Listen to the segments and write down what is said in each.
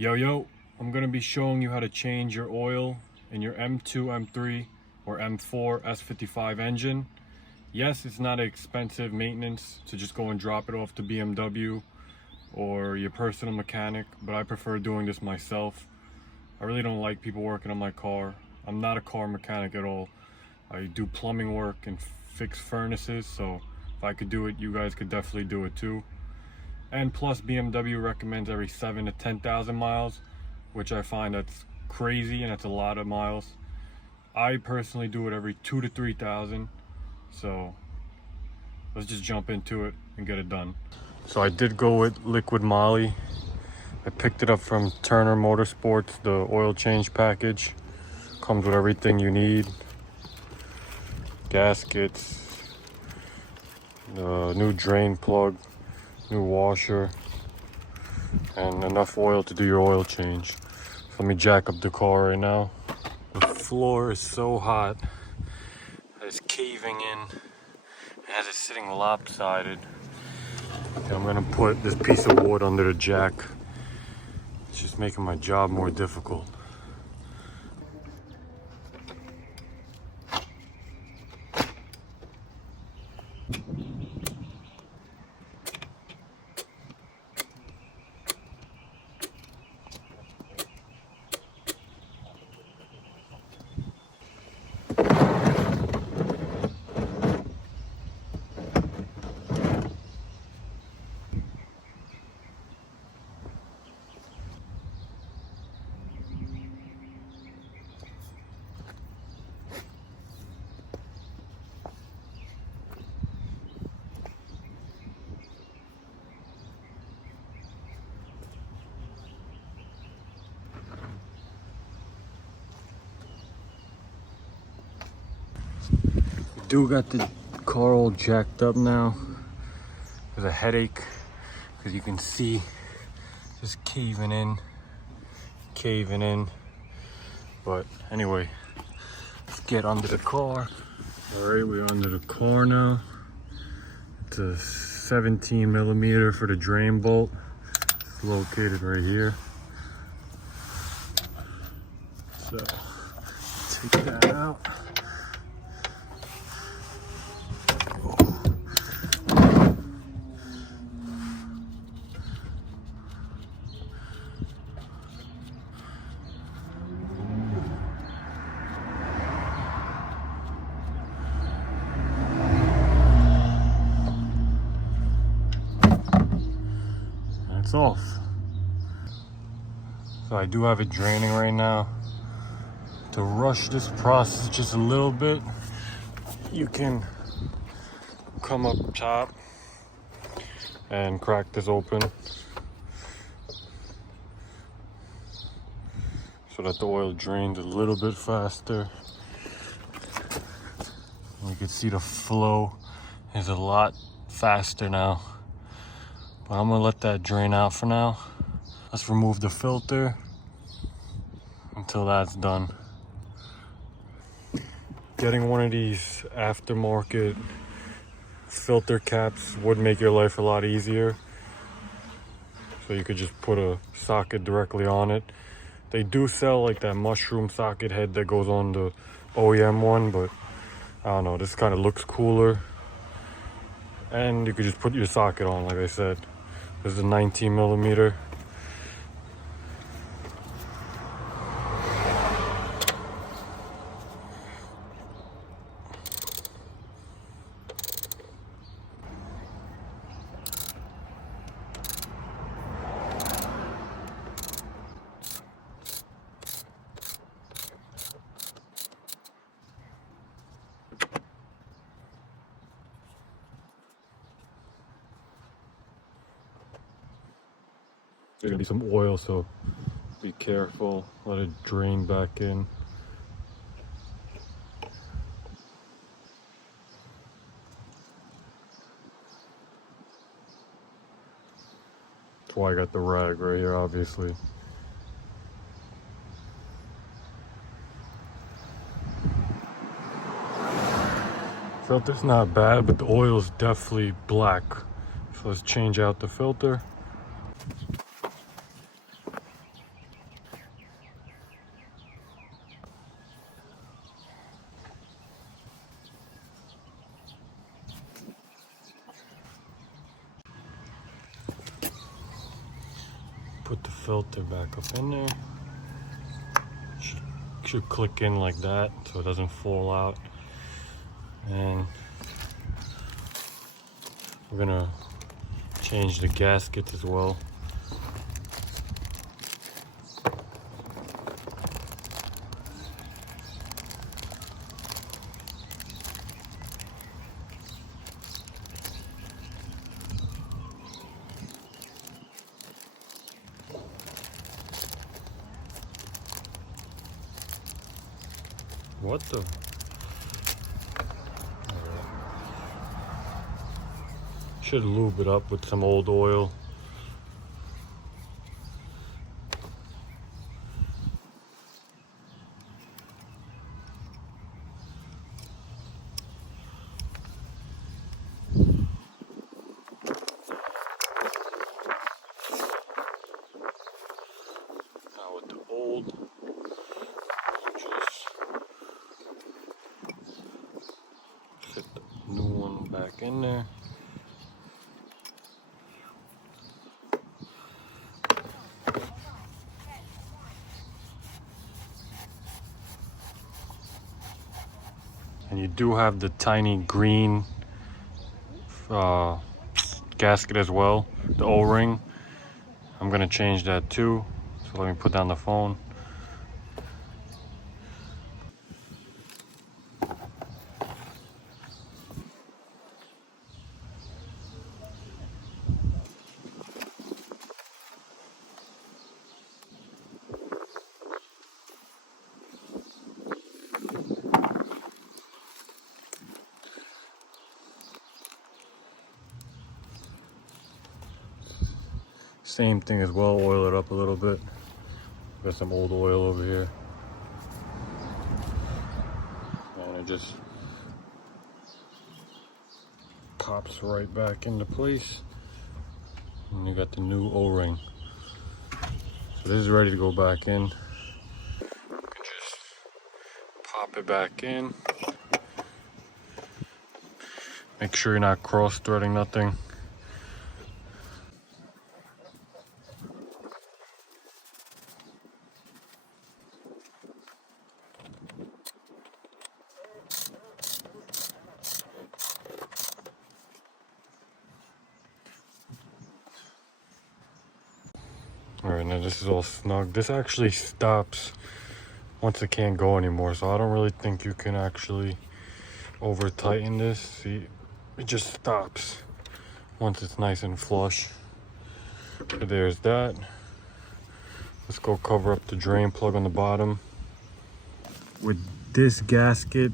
Yo, I'm gonna be showing you how to change your oil in your M2, M3, or M4 S55 engine. Yes, it's not an expensive maintenance to just go and drop it off to BMW or your personal mechanic, but I prefer doing this myself. I really don't like people working on my car. I'm not a car mechanic at all. I do plumbing work and fix furnaces, so if I could do it, you guys could definitely do it too. And plus, BMW recommends every 7 to 10,000 miles, which I find that's crazy and that's a lot of miles. I personally do it every 2 to 3,000. So let's just jump into it and get it done. So I did go with liquid moly. I picked it up from Turner Motorsports, the oil change package. Comes with everything you need. Gaskets, the new drain plug, new washer, and enough oil to do your oil change. So let me jack up the car right now. The floor is so hot that it's caving in. It has it sitting lopsided. And I'm gonna put this piece of wood under the jack. It's just making my job more difficult. Do got the car all jacked up now. There's a headache because you can see just caving in. But anyway, let's get under the car. All right, we're under the car now. It's a 17 millimeter for the drain bolt. It's located right here. So take that out. It's off. So I do have it draining right now. To rush this process just a little bit, you can come up top and crack this open so that the oil drains a little bit faster. You can see the flow is a lot faster now. But I'm gonna let that drain out for now. Let's remove the filter until that's done. Getting one of these aftermarket filter caps would make your life a lot easier. So you could just put a socket directly on it. They do sell like that mushroom socket head that goes on the OEM one, but I don't know, this kind of looks cooler. And you could just put your socket on, like I said. This is a 19 millimeter. There's gonna be some oil, so be careful. Let it drain back in. That's why I got the rag right here, obviously. Filter's not bad, but the oil is definitely black. So let's change out the filter. Put the filter back up in there. Should click in like that so it doesn't fall out. And we're gonna change the gaskets as well. What the? Should lube it up with some old oil. Now with the old, just fit the new one back in there. And you do have the tiny green gasket as well, the O-ring. I'm gonna change that too. So let me put down the phone. Same thing as well, oil it up a little bit. Got some old oil over here. And it just pops right back into place. And you got the new O-ring. So this is ready to go back in. You can just pop it back in. Make sure you're not cross-threading nothing. Alright, now this is all snug. This actually stops once it can't go anymore, so I don't really think you can actually over tighten this. See, it just stops once it's nice and flush. So there's that. Let's go cover up the drain plug on the bottom. With this gasket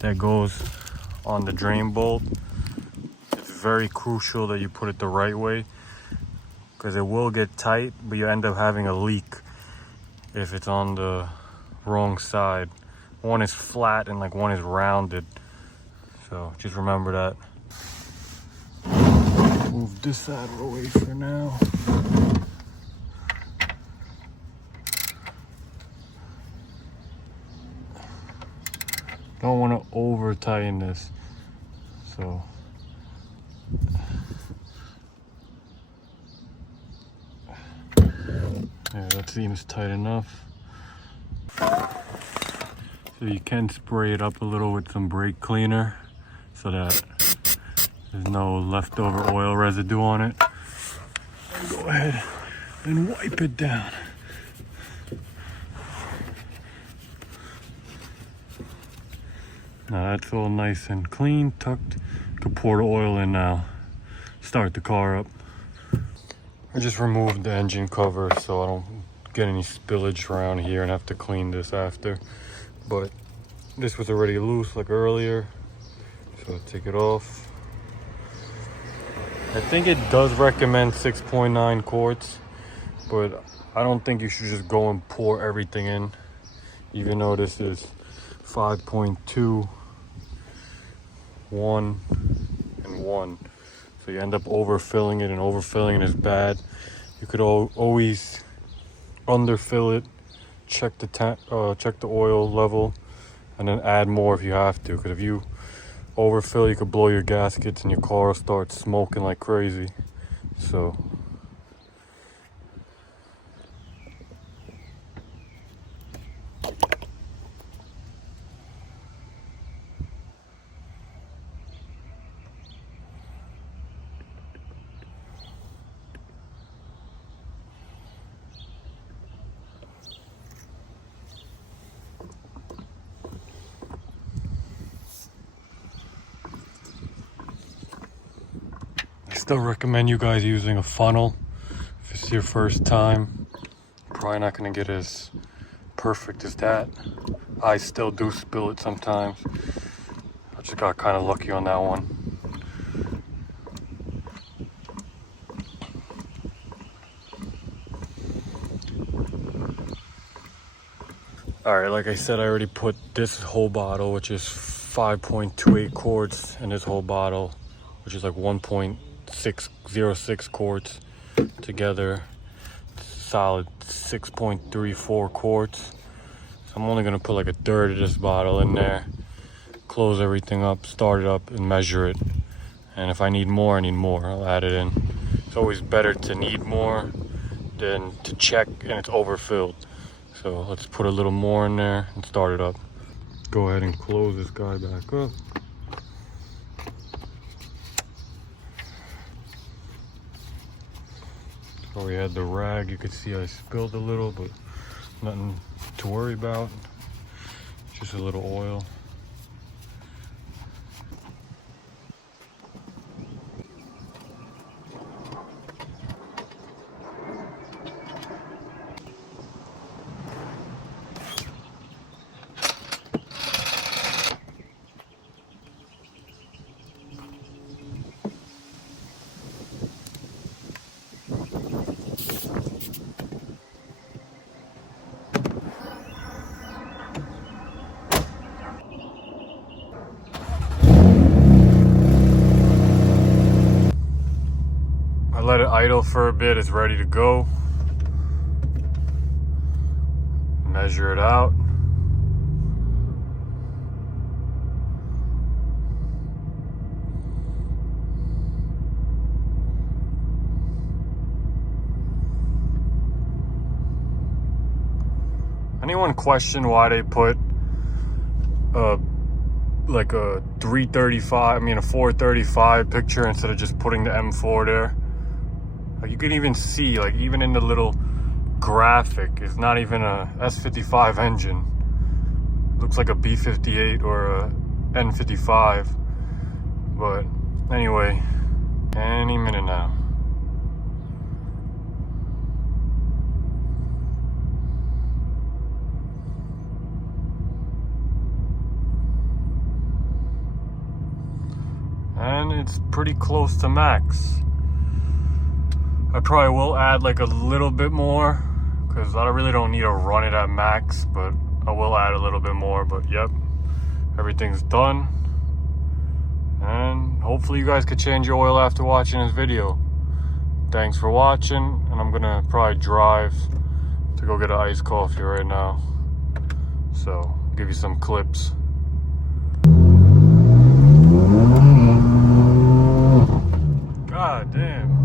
that goes on the drain bolt, it's very crucial that you put it the right way, because it will get tight, but you end up having a leak if it's on the wrong side. One is flat and like one is rounded. So just remember that. Move this side away for now. Don't want to over tighten this. So yeah, that seems tight enough. So you can spray it up a little with some brake cleaner so that there's no leftover oil residue on it. And go ahead and wipe it down. Now that's all nice and clean, tucked. You can pour the oil in now. Start the car up. I just removed the engine cover so I don't get any spillage around here and have to clean this after. But this was already loose like earlier, so I'll take it off. I think it does recommend 6.9 quarts, but I don't think you should just go and pour everything in, even though this is 5.2, 1, and 1. So you end up overfilling it, and overfilling it is bad. You could always underfill it, check the oil level, and then add more if you have to. Because if you overfill, you could blow your gaskets and your car will start smoking like crazy. So still recommend you guys using a funnel if it's your first time. Probably not going to get as perfect as that. I still do spill it sometimes. I just got kind of lucky on that one. Alright, like I said, I already put this whole bottle, which is 5.28 quarts, and this whole bottle, which is like 1.606 quarts together. Solid 6.34 quarts. So I'm only gonna put like a third of this bottle in there, close everything up, start it up, and measure it. And if I need more, I need more. I'll add it in. It's always better to need more than to check and it's overfilled. So let's put a little more in there and start it up. Go ahead and close this guy back up. Already had the rag. You could see I spilled a little, but nothing to worry about. Just a little oil. Let it idle for a bit. It's ready to go. Measure it out. Anyone question why they put like a 335, a 435 picture instead of just putting the M4 there? Like you can even see, like even in the little graphic, it's not even a S55 engine. It looks like a B58 or a N55. But anyway, any minute now. And it's pretty close to max. I probably will add like a little bit more because I really don't need to run it at max, but I will add a little bit more. But yep, everything's done. And hopefully you guys could change your oil after watching this video. Thanks for watching, and I'm gonna probably drive to go get an iced coffee right now. So, give you some clips. God damn.